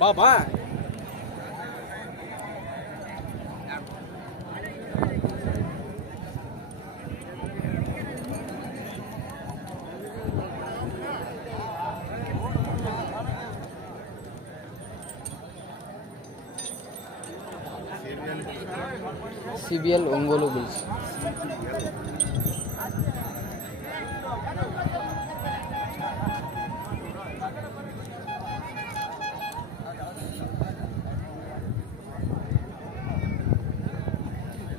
బాబా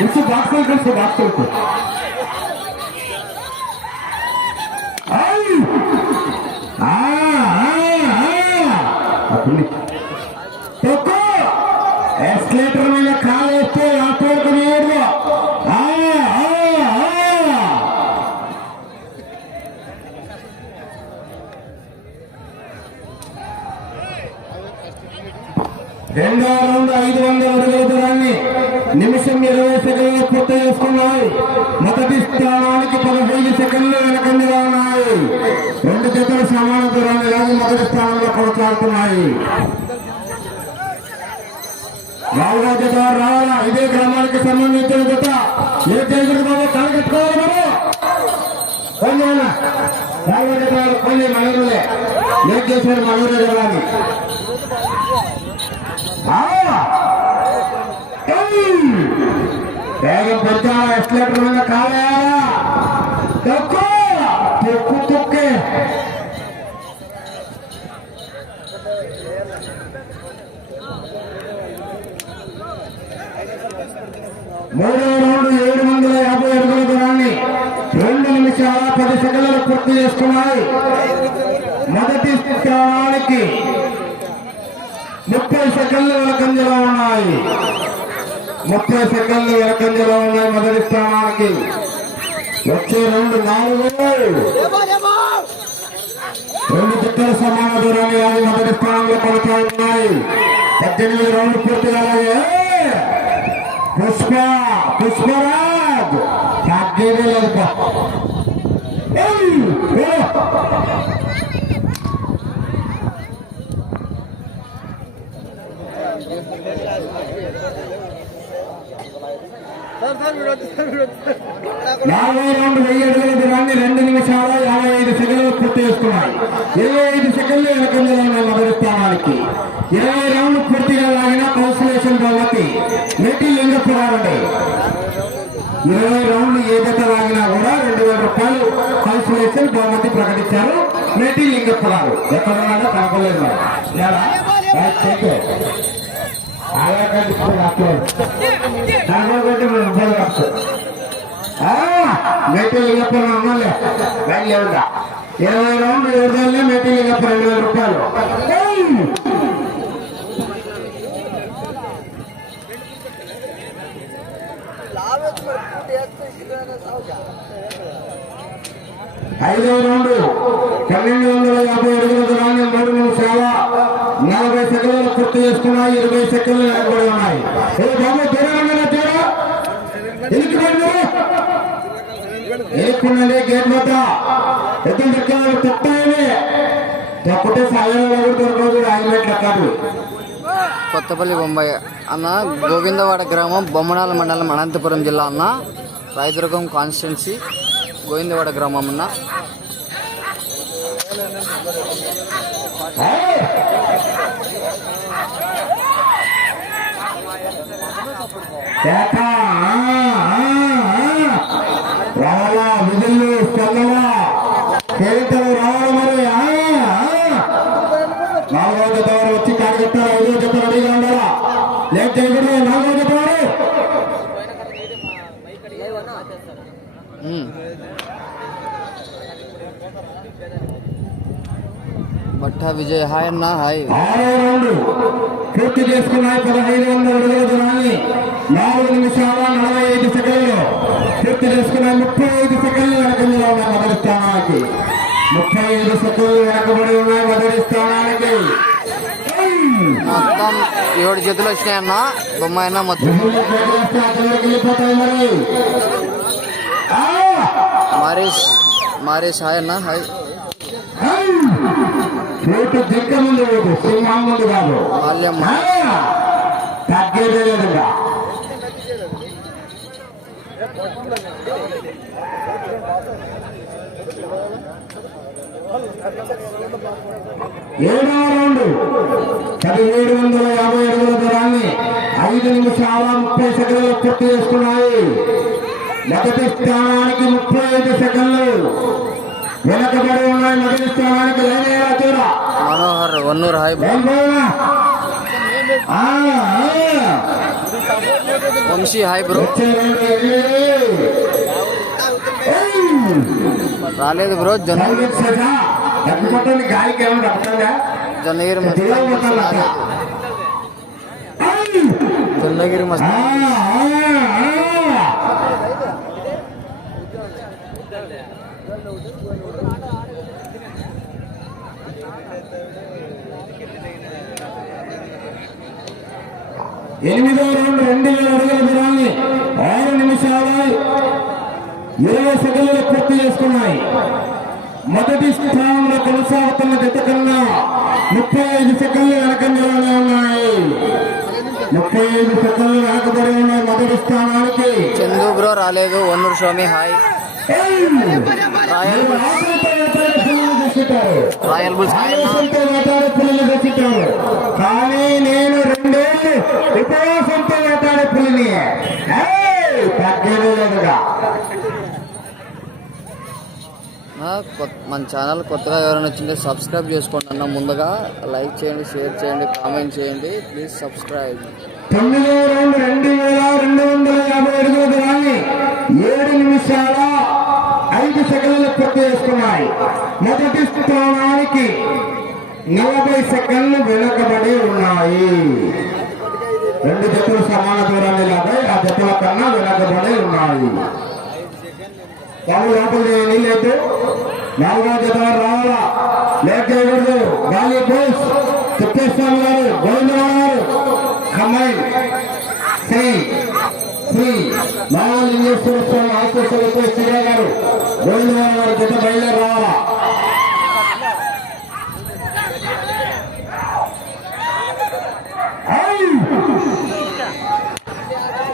इससे बात करके इससे बात करके నిమిషం ఇరవై సెకండ్లు పూర్తి చేసుకున్నాయి. మొదటి స్థానానికి పదహైదు సెకండ్లు వెనకండిగా ఉన్నాయి. రెండు జతలు సమాన దూరాన్ని కానీ మొదటి స్థానంలో కొనసాగుతున్నాయి. రావుగా జత రావాలా? ఇదే గ్రామానికి సంబంధించిన జత. ఏ చేసిన బాబు కాలు మనం కొన్ని రావుగా జత కొన్ని మనూరులే ఏం చేశారు మనూరు జవాన్ని వేగం పెంచా ఎస్లేటర్ మీద కాలేయాలా తక్కువ తొక్కు తొక్కే! మూడో రౌండ్ ఏడు వందల యాభై అడుగుల దూరాన్ని రెండు నిమిషాల పది సెకండ్లు పూర్తి చేసుకున్నాయి. మొదటి స్థానానికి ముప్పై సెకండ్ల వెనకంజలో ఉన్నాయి. ముప్పై సెకండ్లు వెనకంజలో ఉన్నాయి మొదటి స్థానానికి వచ్చే రెండు నాలుగు రెండు జట్ల సమాన దూరాన్ని ఆగి మొదటి స్థానంలో కొనసాగుతున్నాయి పద్దెనిమిది రౌండ్లు పూర్తి కాలాగే పుష్ప పుష్పరాజ్ తగ్గేదే లేదు పా. ఏయ్, ఏ. నాలుగో రౌండ్ వెయ్యి అడుగుల దూరాన్ని రెండు నిమిషాల యాభై ఐదు సెకండ్లు పూర్తి చేసుకున్నాయి. ఇరవై ఐదు సెకండ్లు వెనకంజలో మొదటి స్థానానికి. ఇరవై రౌండ్ పూర్తిగా లాగిన కౌన్సిలేషన్ బహుమతి మెట్టి లింగపురారండి ఇరవై రౌండ్లు ఏ జత లాగినా కూడా రెండు వేల రూపాయలు కౌన్సిలేషన్ బహుమతి ప్రకటించారు మెట్టి లింగపురారు ఎక్కడ ఉన్నాడో కనపడలేదు మరి. రైట్, టేక్ మనం ఇబ్బంది మెటీరియల్ ఇరవై రౌండ్లు ఎవరిదాన్ని మెటీరియల్ ఇవ్వ రెండు వేల రూపాయలు ఐదవ రౌండ్ పన్నెండు వందల యాభై అడుగుల దూరాన్ని మూడు నిమిషాల నలభై సెకండ్లు పూర్తి చేస్తున్నాయి ఇరవై సెకండ్లు వెనకబడి ఉన్నాయి. బాబు ఏకున్నది గేట్ వద్ద. సాయంలో దొరకదు కాదు కొత్తపల్లి బొంబాయి అన్న గోవిందవాడ గ్రామం బొమ్మనాల మండలం అనంతపురం జిల్లా అన్న. రాయదుర్గం కాన్స్టిట్యున్సీ గోవిందవాడ గ్రామం అన్న. ఆ. రావాలా విధులు స్పందన. కేకలు రావాలి మరి. నాలుగో జత వారు వచ్చి కార్యకర్తలు ఐదో జత రెడీగా ఉండాలా లేట్ చేయకూడదు నాలుగో జత వారు ఉమ్. భట్ట విజయ్ హాయ్ అన్న హాయ్. ఆరో రౌండ్. పూర్తి చేసుకున్నాయి పదహైదు వందల అడుగుల దూరాన్ని. నాలుగు నిమిషాల నలభై ఐదు సెకండ్లు. చేసుకున్నాయి ముప్పై ఐదు సెకండ్లు వెనకంలో ఉన్నాయి మొదటి స్థానానికి. ముప్పై ఐదు సెకండ్లు వెనకబడి ఉన్నాయి మొదటి స్థానానికి. మొత్తం ఏడు జతలు వచ్చినాయన్న. బొమ్మ అయినా మొత్తం! మారేష్ మారేష్ హాయ్ అన్న హాయ్. దిక్క ముందు సింహం ముందు కాదు! తగ్గేదే లేదుగా. ఏడవ రౌండ్. పదిహేడు వందల యాభై అడుగుల దూరాన్ని ఐదు నిమిషాల ముప్పై సెకండ్లు పూర్తి చేసుకున్నాయి మొదటి స్థానానికి ముప్పై ఐదు సెకండ్లు. వెనకబడి ఉన్నాయి మొదటి స్థానానికి లైన్ చూడ Manohar Vannur hi. Vamshi hi bro. రాలేదు బ్రో జొన్న సంగీత్ సజా తగ్గుకుంటుంది గాలికి ఏమైనా తప్పుతుందా జొన్నగిరి మస్తు! జొన్నగిరి మస్తు. ఎనిమిదో రౌండ్ రెండు వేల అడుగుల దూరాన్ని ఆరు నిమిషాల ఇరవై సెకండ్లు పూర్తి చేసుకున్నాయి మొదటి స్థానంలో కొనసాగుతున్న జత కన్నా ముప్పై ఐదు సెకండ్లు వెనకంజలోనే ఉన్నాయి ముప్పై ఐదు సెకండ్లు వెనకబడి ఉన్నాయి మొదటి స్థానానికి చందు బ్రో రాలేదు Vannuru Swamy hi! Royal bulls. కానీ నేను రెండేళ్ళు ఉపవాసంతో వేటాడే పులిని! తగ్గేదే లేదుగా మన ఛానల్ కొత్తగా ఎవరైనా వచ్చింటే సబ్స్క్రైబ్ చేసుకోండి అన్న ముందుగా లైక్ చేయండి షేర్ చేయండి కామెంట్ చేయండి. Please subscribe. తొమ్మిదో రౌండ్ రెండు వేల రెండు వందల యాభై అడుగుల దూరాన్ని ఏడు నిమిషాల ఐదు సెకండ్లు పూర్తి చేసుకున్నాయి. మొదటి స్థానానికి నలభై సెకండ్లు వెనుకబడి ఉన్నాయి. రెండు జతలు సమాన దూరాన్ని లాగాయి ఆ జతల కన్నా వెనుకబడి ఉన్నాయి. బాబు లోపల నీళ్ళు లేదు నాలుగో జత రావాలా? లేట్ చేయకూడదు. గాలి బోస్ తిప్పేస్వామి గారు గోవిందరావు గారు కమ్మాయి. శ్రీ శ్రీ మహాలింగేశ్వర స్వామి ఆశీస్సులతో గారు గోవిందరావు గారు జత బయలుదేరి రావాలా ఐ!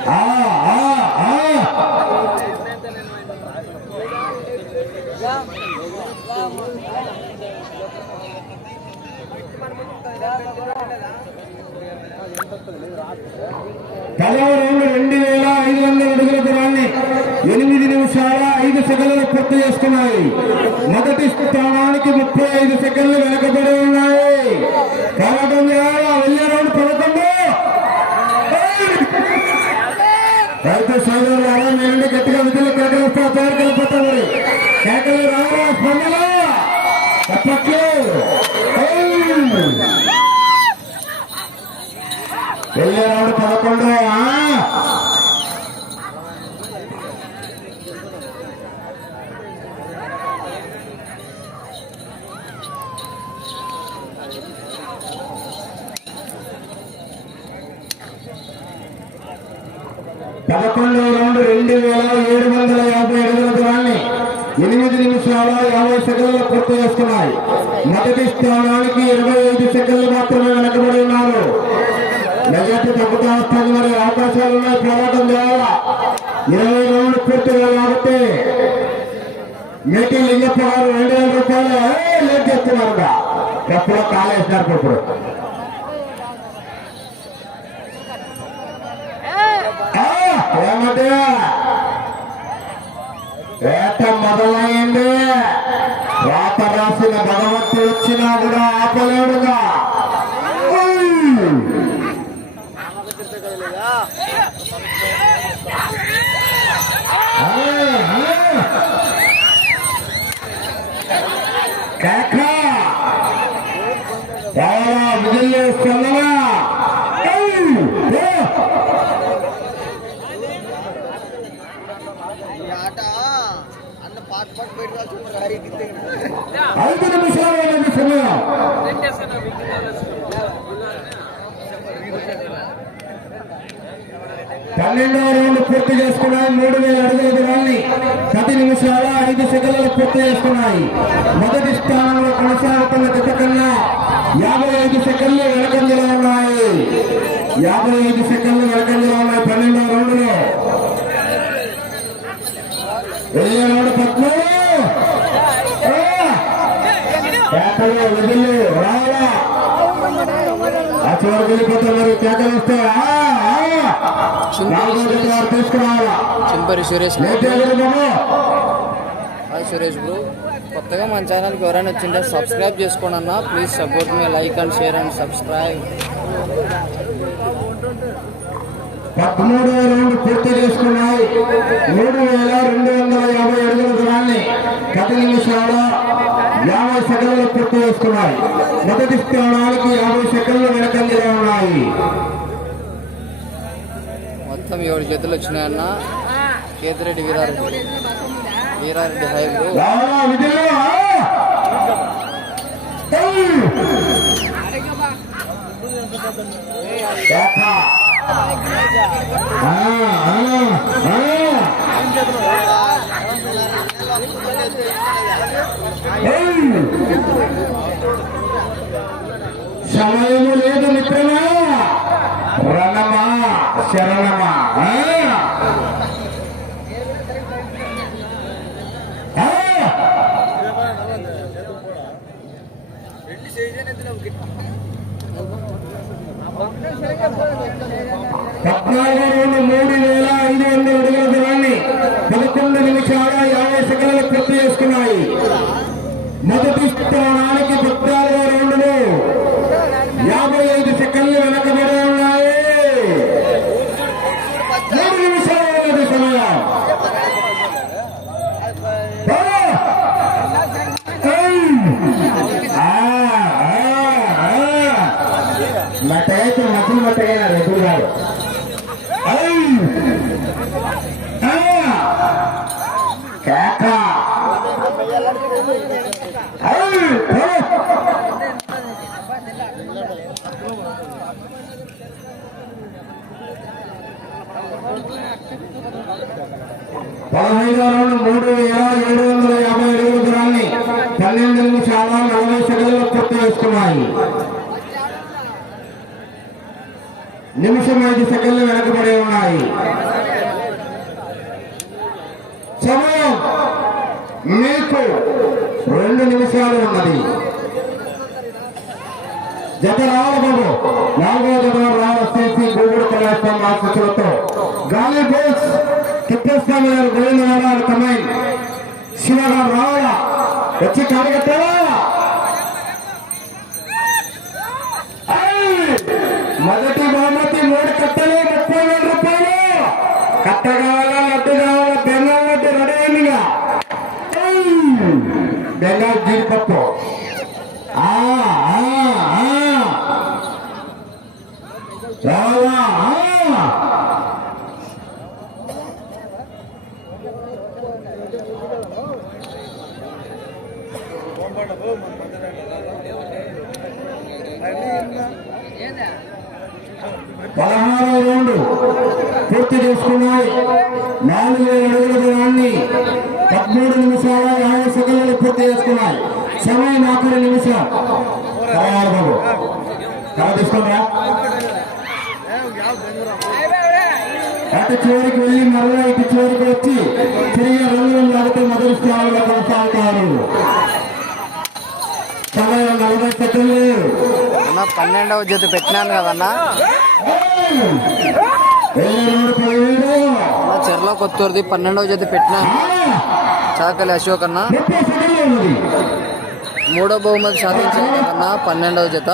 ఆ, ఆ, ఆ. పదవ రౌండ్ రెండు వేల ఐదు వందల అడుగుల దూరాన్ని ఎనిమిది నిమిషాల ఐదు సెకండ్లు చేసుకున్నాయి మొదటి స్థానానికి ముప్పై ఐదు సెకండ్లు వెనకబడి ఉన్నాయి. కావటం వెళ్ళే రౌండ్ పదకొండు. రైతు సోదరులారా మీ నుండి గట్టిగా విధులు కేకలు తయారు పేరు కలిపోతాం మరి. కేకలు రావరా స్పందన? చెప్పట్లు. వెళ్ళే రౌండ్ పదకొండు ఆ? పదకొండవ రౌండ్ రెండు వేల ఏడు వందల యాభై అడుగుల దూరాన్ని ఎనిమిది నిమిషాల యాభై సెకండ్లు పూర్తి చేస్తున్నాయి మొదటి స్థానానికి ఇరవై ఐదు సెకండ్లు మాత్రమే వెనకబడి ఉన్నారు మెజార్టీ తగ్గుతా వస్తుంది మరి అవకాశాలు ఉన్నాయి పోరాటం చేయాలా ఇరవై రౌండ్ పూర్తిగా కాబట్టి మేటి లింగప్ప గారు రెండు వేల రూపాయలు. ఏయ్, లేదు వస్తున్నారుగా ఎప్పుడో కాలేసినారు ఇప్పుడు ఆ, ఏమంటే వేట మొదలైంది. రాత రాసిన భగవంతుడు వచ్చినా కూడా ఆపలేడుగా. అరే ఆ, ఆ. కేక ఎవరా విజిల్లేస్తున్నవా ఏయ్, ఏ. ఐదు నిమిషాలు అనేది సమయం. పన్నెండవ రౌండ్ పూర్తి చేసుకున్నాయి. మూడు వేల అరవై ఐదు దూరాన్ని ప్రతి నిమిషాల ఐదు సెకండ్లు పూర్తి చేసుకున్నాయి. మొదటి స్థానంలో కొనసాగుతున్న జత కన్నా యాభై ఐదు సెకండ్లు వెనకంజలో ఉన్నాయి. యాభై ఐదు సెకండ్లు వెనకంజలో ఉన్నాయి. పన్నెండవ రౌండ్లో వెళ్ళే రౌండ్ పద్మూడు ఆ! కేకలు వదిలి రావాలా ఆ చివరికి వెళ్ళిపోతే మరి కేకలు వస్తే ఆ, ఆ! నాలుగో జత వారు తీసుకురావాలా? చింపరి సురేష్ హాయ్ సురేష్ బ్రో కొత్తగా మన ఛానల్కి ఎవరైనా వచ్చింటే సబ్స్క్రైబ్ చేసుకోండి అన్న. Please support me like and share and subscribe. పదమూడు రౌండ్ పూర్తి చేసుకున్నాయి. మూడు వేల రెండు వందల యాభై అడుగుల దూరాన్ని పది నిమిషాల యాభై సెకండ్లు పూర్తి చేసుకున్నాయి. మొదటి స్థానానికి యాభై సెకండ్లు వెనకంజలో ఉన్నాయి. మొత్తం ఏడు చేతులు వచ్చినాయన్న. కేతిరెడ్డి వీరారెడ్డి. వీరారెడ్డి హై బ్రో రావాలా విజయ్ ఏయ్! కేక. ఆ, ఆ, ఆ. ఏయ్! సమయము లేదు మిత్రమా రణమా శరణమా Nein, nein, nein. పదహైదో రౌండ్ మూడు వేల ఏడు వందల యాభై అడుగుల దూరాన్ని పన్నెండు నిమిషాల నలభై సెకండ్లు పూర్తి చేసుకున్నాయి. నిమిషం ఐదు సెకండ్లు వెనకబడి ఉన్నాయి. సమయం మీకు రెండు నిమిషాలు ఉన్నది. జత రావాలి బాబు. నాలుగో జత రావాలి సిసి గూగుల్ కళాశాల ఆశీస్సులతో. గాలి బోస్ తిప్పేస్వామి గారు గోవిందవాడ కమాయి శివ గారు రావాలా? వచ్చి కాడగట్టాలా మొదటి బహుమతి మూడు కట్టలు ముప్పై వేల రూపాయలు. కట్ట కావాలా లడ్డు కావాలా బెంగాల్ లడ్డు రెడీ అయిందిగా. బెంగాల్ జీడిపప్పు ఆ, ఆ, ఆ. రావాలా ఆ. పదహారవ రౌండ్ పూర్తి చేసుకున్నాయి. నాలుగు అడుగుల దూరాన్ని పదమూడు నిమిషాల యాభై సెకండ్లు పూర్తి చేసుకున్నాయి. సమయం ఆఖరి నిమిషం. పదహారు బాబు. కళ తీసుకోరా అటు చివరికి వెళ్ళి మరలా ఇటు చివరికి వచ్చి తిరిగి రంగులు లాగితే మొదటి స్థానంలో కొనసాగుతారు. సమయం నలభై సెకండ్లు. అన్న పన్నెండవ జత పెట్టినాను కదన్నా? చెర్లో కొత్తూరుది పన్నెండవ జత పెట్టినా చాకలి అశోక్ అన్న. మూడో బహుమతి సాధించాను కదన్నా పన్నెండవ జత.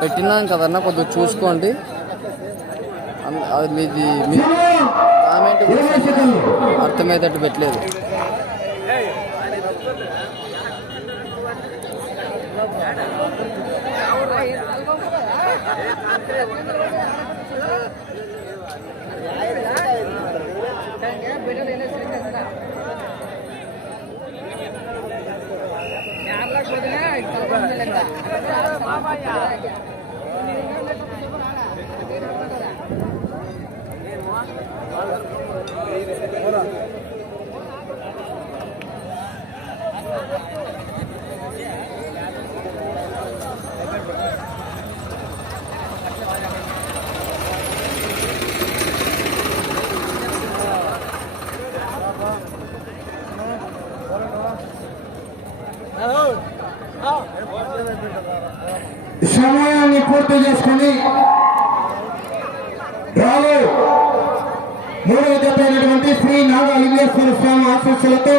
పెట్టినాం కదన్నా కొద్దిగా చూసుకోండి. అది మీది మీ కామెంట్ అర్థమయ్యేటట్టు పెట్టలేదు. సమయాన్ని Thank you. స్వామి ఆశీస్సులతో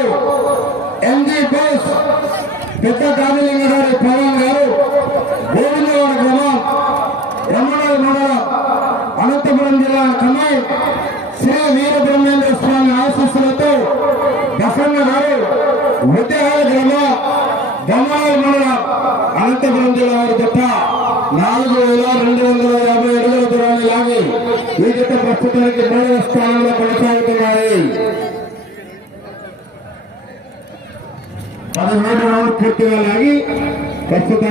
ఎంజీ బోస్ పెద్ద గాదిలింగ గారి పవన్ గారు గోవిందవాడ గ్రామం రమణాల మండలం అనంతపురం జిల్లా కమాయి శ్రీ వీరబ్రహ్మేంద్ర స్వామి ఆశీస్సులతో బసన్న గారు ఉద్యాల గ్రామం దమ్మాయి మండలం అనంతపురం జిల్లా వారి జత నాలుగు వేల రెండు వందల యాభై అడుగుల దూరాన్ని లాగి ఈ జత ప్రస్తుతానికి మూడవ స్థానంలో కొనసాగుతున్నాయి పదమూడు రౌండ్ పూర్తిగా లాగి ప్రస్తుతానికి